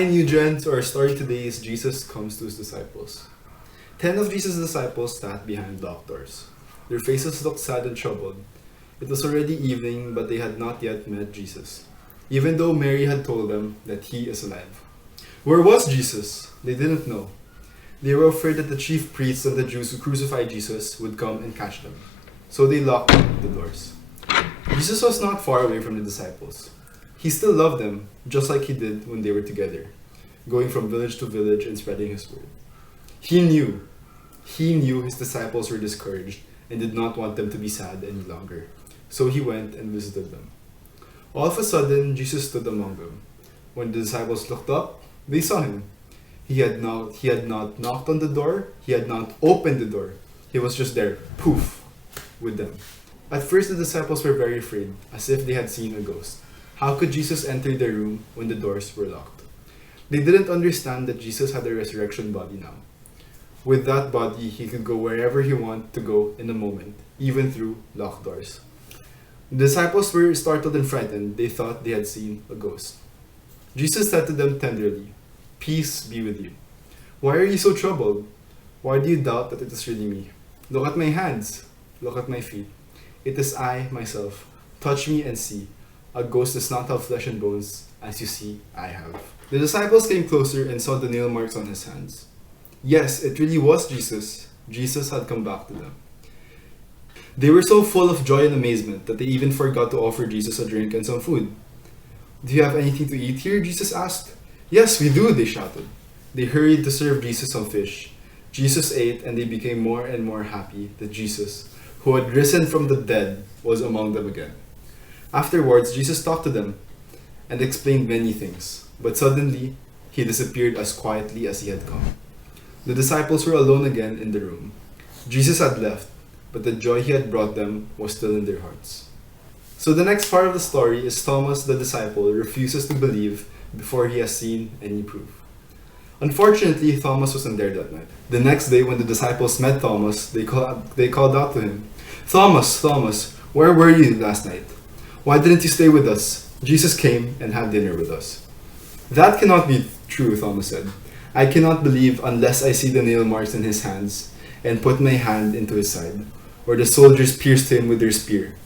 Hi, NuGEN. So our story today is Jesus comes to his disciples. 10 of Jesus' disciples sat behind locked doors. Their faces looked sad and troubled. It was already evening, but they had not yet met Jesus, even though Mary had told them that he is alive. Where was Jesus? They didn't know. They were afraid that the chief priests and the Jews who crucified Jesus would come and catch them. So they locked the doors. Jesus was not far away from the disciples. He still loved them, just like he did when they were together, going from village to village and spreading his word. He knew his disciples were discouraged and did not want them to be sad any longer. So he went and visited them. All of a sudden, Jesus stood among them. When the disciples looked up, they saw him. He had not knocked on the door, he had not opened the door. He was just there, poof, with them. At first, the disciples were very afraid, as if they had seen a ghost. How could Jesus enter their room when the doors were locked? They didn't understand that Jesus had a resurrection body now. With that body, he could go wherever he wanted to go in a moment, even through locked doors. The disciples were startled and frightened. They thought they had seen a ghost. Jesus said to them tenderly, "Peace be with you. Why are you so troubled? Why do you doubt that it is really me? Look at my hands. Look at my feet. It is I, myself. Touch me and see. A ghost does not have flesh and bones, as you see I have." The disciples came closer and saw the nail marks on his hands. Yes, it really was Jesus. Jesus had come back to them. They were so full of joy and amazement that they even forgot to offer Jesus a drink and some food. "Do you have anything to eat here?" Jesus asked. "Yes, we do," they shouted. They hurried to serve Jesus some fish. Jesus ate, and they became more and more happy that Jesus, who had risen from the dead, was among them again. Afterwards, Jesus talked to them and explained many things, but suddenly he disappeared as quietly as he had come. The disciples were alone again in the room. Jesus had left, but the joy he had brought them was still in their hearts. So the next part of the story is Thomas the disciple refuses to believe before he has seen any proof. Unfortunately, Thomas wasn't there that night. The next day, when the disciples met Thomas, they called out to him, "Thomas, Thomas, where were you last night? Why didn't you stay with us? Jesus came and had dinner with us." "That cannot be true," Thomas said. "I cannot believe unless I see the nail marks in his hands and put my hand into his side, where the soldiers pierced him with their spear."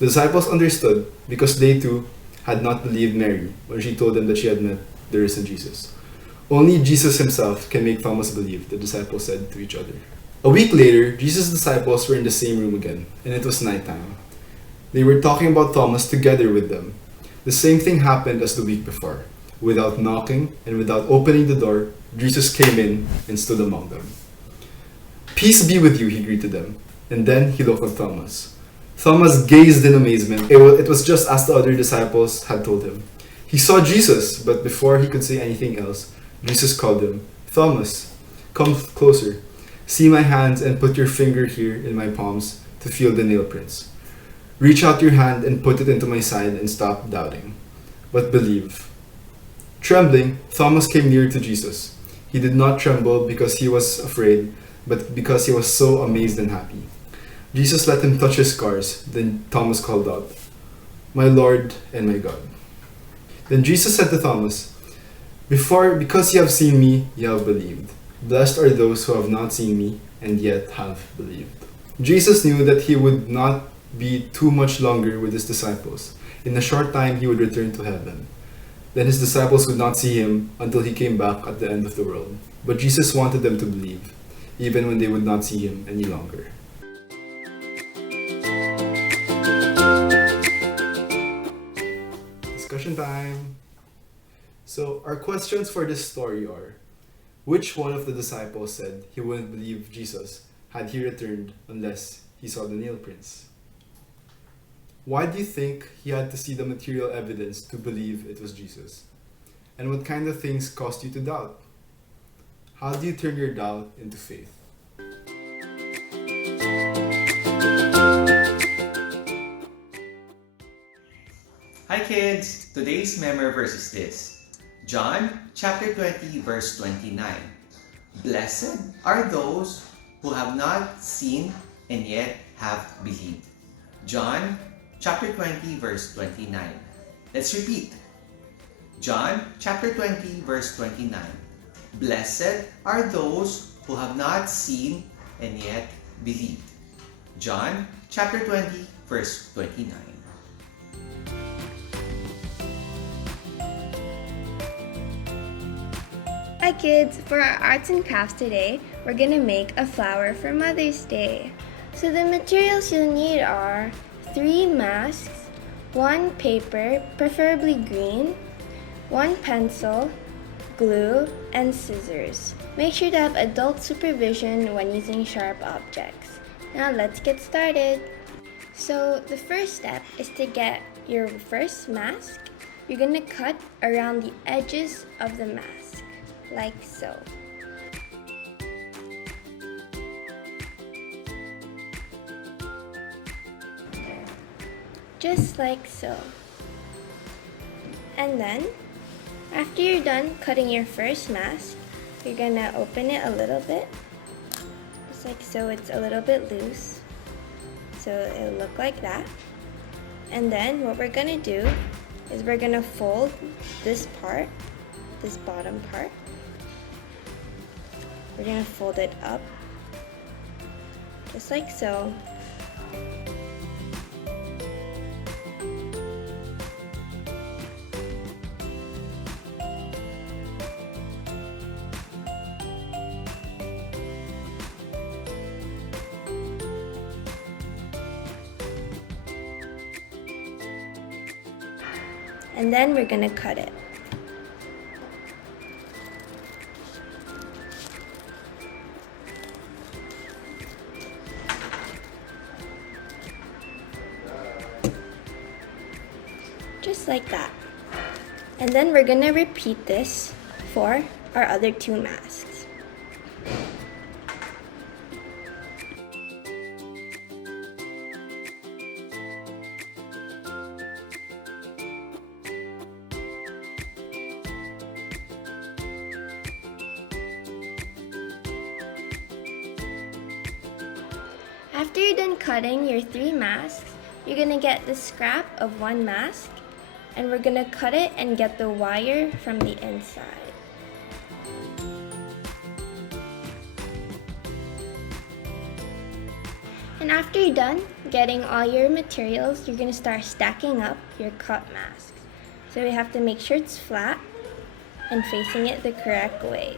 The disciples understood because they too had not believed Mary when she told them that she had met the risen Jesus. Only Jesus himself can make Thomas believe, the disciples said to each other. A week later, Jesus' disciples were in the same room again, and it was nighttime. They were talking about Thomas together with them. The same thing happened as the week before. Without knocking and without opening the door, Jesus came in and stood among them. "Peace be with you," he greeted them, and then he looked at Thomas. Thomas gazed in amazement. It was just as the other disciples had told him. He saw Jesus, but before he could say anything else, Jesus called him, "Thomas, come closer. See my hands and put your finger here in my palms to feel the nail prints. Reach out your hand and put it into my side and stop doubting, but believe." Trembling, Thomas came near to Jesus. He did not tremble because he was afraid, but because he was so amazed and happy. Jesus let him touch his scars. Then Thomas called out, "My Lord and my God." Then Jesus said to Thomas, Because you have seen me, you have believed. Blessed are those who have not seen me and yet have believed." Jesus knew that he would not be too much longer with his disciples. In a short time, he would return to heaven. Then his disciples would not see him until he came back at the end of the world. But Jesus wanted them to believe, even when they would not see him any longer. Discussion time. So, our questions for this story are, which one of the disciples said he wouldn't believe Jesus had he returned unless he saw the nail prints? Why do you think he had to see the material evidence to believe it was Jesus? And what kind of things caused you to doubt? How do you turn your doubt into faith? Hi kids! Today's memory verse is this. John chapter 20 verse 29. Blessed are those who have not seen and yet have believed. John chapter 20 verse 29. Let's repeat. John chapter 20 verse 29. Blessed are those who have not seen and yet believed. John chapter 20 verse 29. Hi kids, for our arts and crafts today, we're gonna make a flower for Mother's Day. So the materials you'll need are 3 masks, 1 paper, preferably green, 1 pencil, glue, and scissors. Make sure to have adult supervision when using sharp objects. Now let's get started. So the first step is to get your first mask. You're gonna cut around the edges of the mask, like so. Just like so. And then, after you're done cutting your first mask, you're gonna open it a little bit, just like so. It's a little bit loose, so it'll look like that. And then what we're gonna do is we're gonna fold this part, this bottom part. We're gonna fold it up, just like so. And then we're gonna cut it. Just like that. And then we're gonna repeat this for our other 2 masks. After you're done cutting your 3 masks, you're gonna get the scrap of 1 mask, and we're gonna cut it and get the wire from the inside. And after you're done getting all your materials, you're gonna start stacking up your cut masks. So we have to make sure it's flat and facing it the correct ways.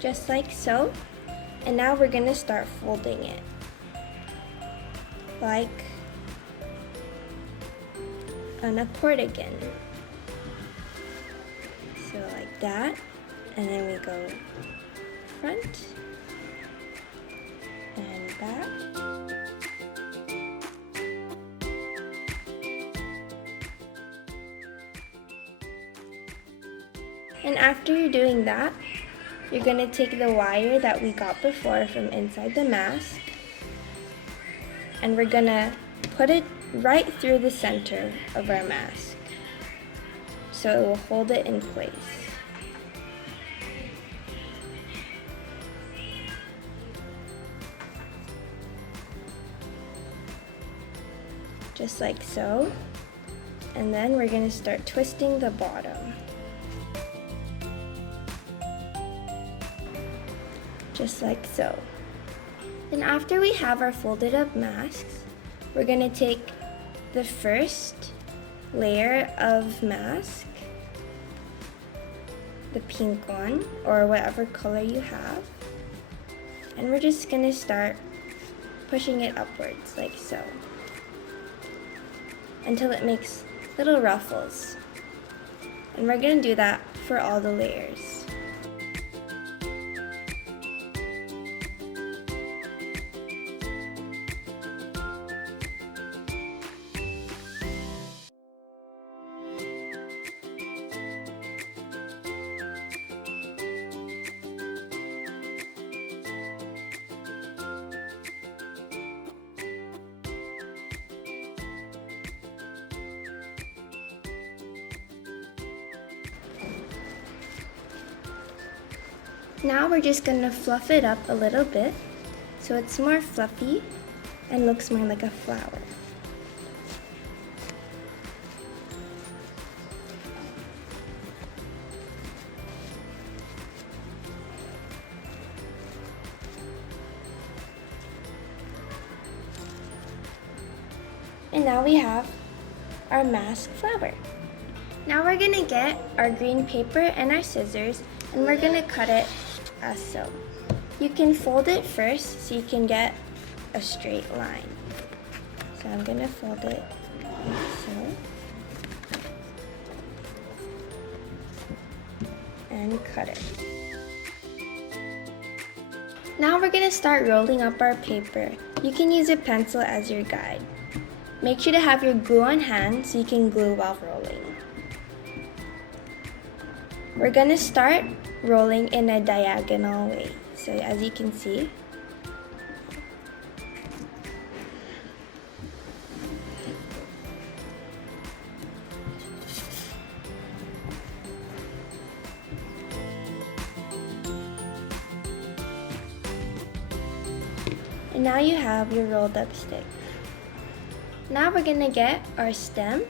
Just like so. And now we're gonna start folding it, like an accordion. So like that, and then we go front and back. And after you're doing that, you're gonna take the wire that we got before from inside the mask, and we're gonna put it right through the center of our mask, so it will hold it in place. Just like so. And then we're gonna start twisting the bottom. Just like so. And after we have our folded up masks, we're gonna take the first layer of mask, the pink one, or whatever color you have, and we're just gonna start pushing it upwards like so, until it makes little ruffles. And we're gonna do that for all the layers. Now we're just gonna fluff it up a little bit so it's more fluffy and looks more like a flower. And now we have our mask flower. Now we're gonna get our green paper and our scissors, and we're gonna cut it as so. You can fold it first so you can get a straight line. So I'm gonna fold it like so. And cut it. Now we're gonna start rolling up our paper. You can use a pencil as your guide. Make sure to have your glue on hand so you can glue while rolling. We're gonna start rolling in a diagonal way. So as you can see, and now you have your rolled up stick. Now we're gonna get our stem,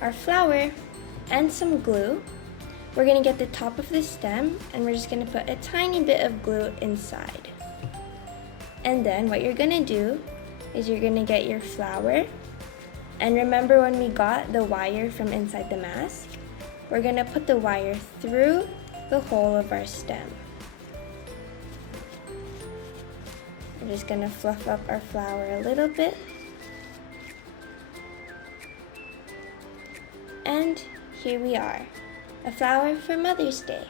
our flower, and some glue. We're gonna get the top of the stem and we're just gonna put a tiny bit of glue inside. And then what you're gonna do is you're gonna get your flower. And remember when we got the wire from inside the mask? We're gonna put the wire through the hole of our stem. We're just gonna fluff up our flower a little bit. And here we are, a flower for Mother's Day.